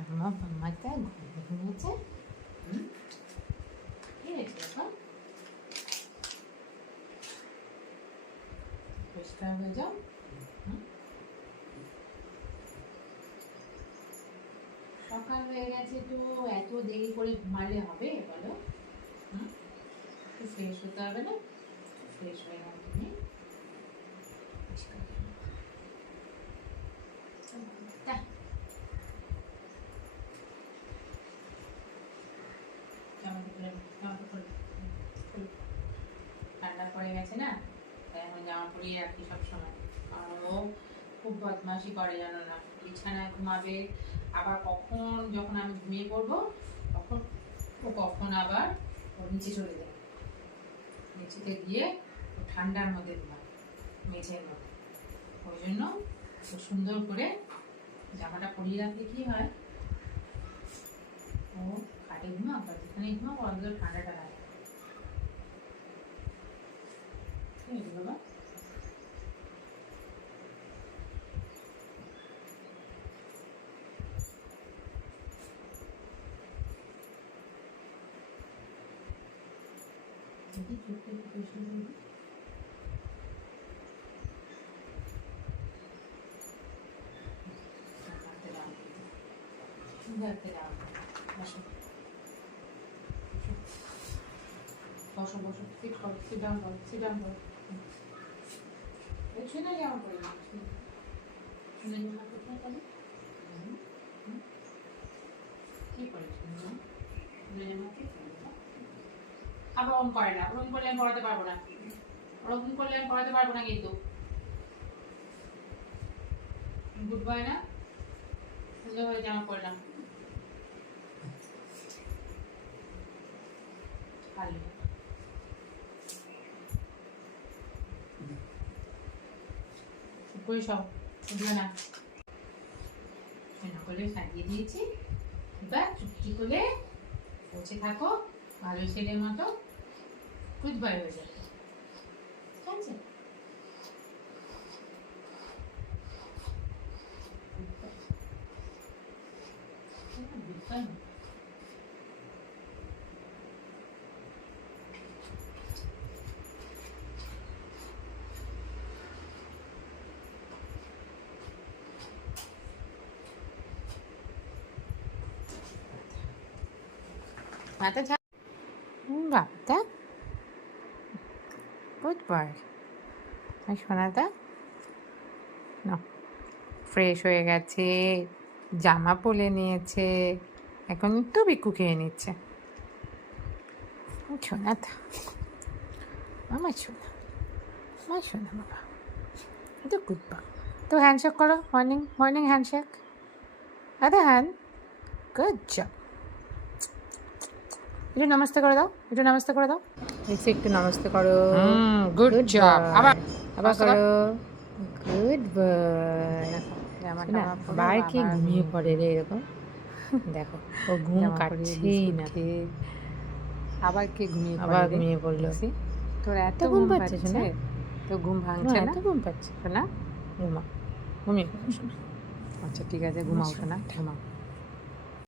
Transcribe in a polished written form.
আমার মামাটা ঘুমিয়েছে। কি হয়েছে এখন? পরিষ্কার হয়ে যাও। সকাল হয়ে গেছে তো এত দেরি করে ঘুমালে হবে বলো? একটু ফ্রেশ হতে হবে না? ফ্রেশ হয়ে নাও তুমি। ঠান্ডা পড়ে গেছে না, তাই এখন জামা পরিয়ে রাখি সবসময়। আর ও খুব বদমাশি করে জানো না, বিছানায় ঘুমাবে, আবার কখন যখন আমি ঘুমিয়ে পড়বো কখন আবার ওর নিচে চলে যায়, নিচেতে গিয়ে ও ঠান্ডার মধ্যে ঘুমায় মেঝের মধ্যে। ওই জন্য খুব সুন্দর করে জামাটা পরিয়ে রাখলে কি হয়, ও খাটে ঘুমাক বা যেখানে ঘুমাক অন্তত ঠান্ডাটা লাগে। বাবা বসো বসো, সিট করো, সিট ডাউন করো, সিট ডাউন করো। শুনে যাওয়া করে শুনে যাওয়া কোথায় পাবো? কি করে শুনে যাওয়া? আবার ওরকম করে না, ওরকম করলে আমি পড়াতে পারবো না, ওরকম করলে আমি পড়াতে পারবো না কিন্তু। গুড বয় না, সুন্দর হয়ে জামা পরলাম। করে সব উঠবে না, করে সাজিয়ে দিয়েছি। এবার চুপটি করে বসে থাকো ভালো ছেলের মতো, গুড বয় হয়ে যাবে। ঠিক আছে? বাবাটা গুড বয়। সোনাটা না, ফ্রেশ হয়ে গেছে, জামা পরে নিয়েছে, এখন একটু বিকু খেয়ে নিচ্ছে। সোনাটা আমার সোনা, আমার সোনা বাবা, তো গুড বয়। তো হ্যান্ডশেক করো, মর্নিং মর্নিং হ্যান্ডশেক। আরে হ্যান্ড, গুড জব। একটু নমস্তে করে দাও, একটু নমস্তে করে দাও, একটু নমস্তে করো। Good job. আবার আবার করো, গুড বয়। আবার কি ঘুমিয়ে পড়ে রে এরকম, দেখো ও ঘুম কাটছেই না। আবার কে ঘুমিয়ে পড়ে, আবার ঘুমিয়ে পড়লো। তোর এত ঘুম পাচ্ছে না, তো ঘুম ভাঙছে না, এত ঘুম পাচ্ছে না, ঘুমা ঘুমিয়ে পড়ো। আচ্ছা ঠিক আছে, ঘুমাও শোনা, ঘুমাও।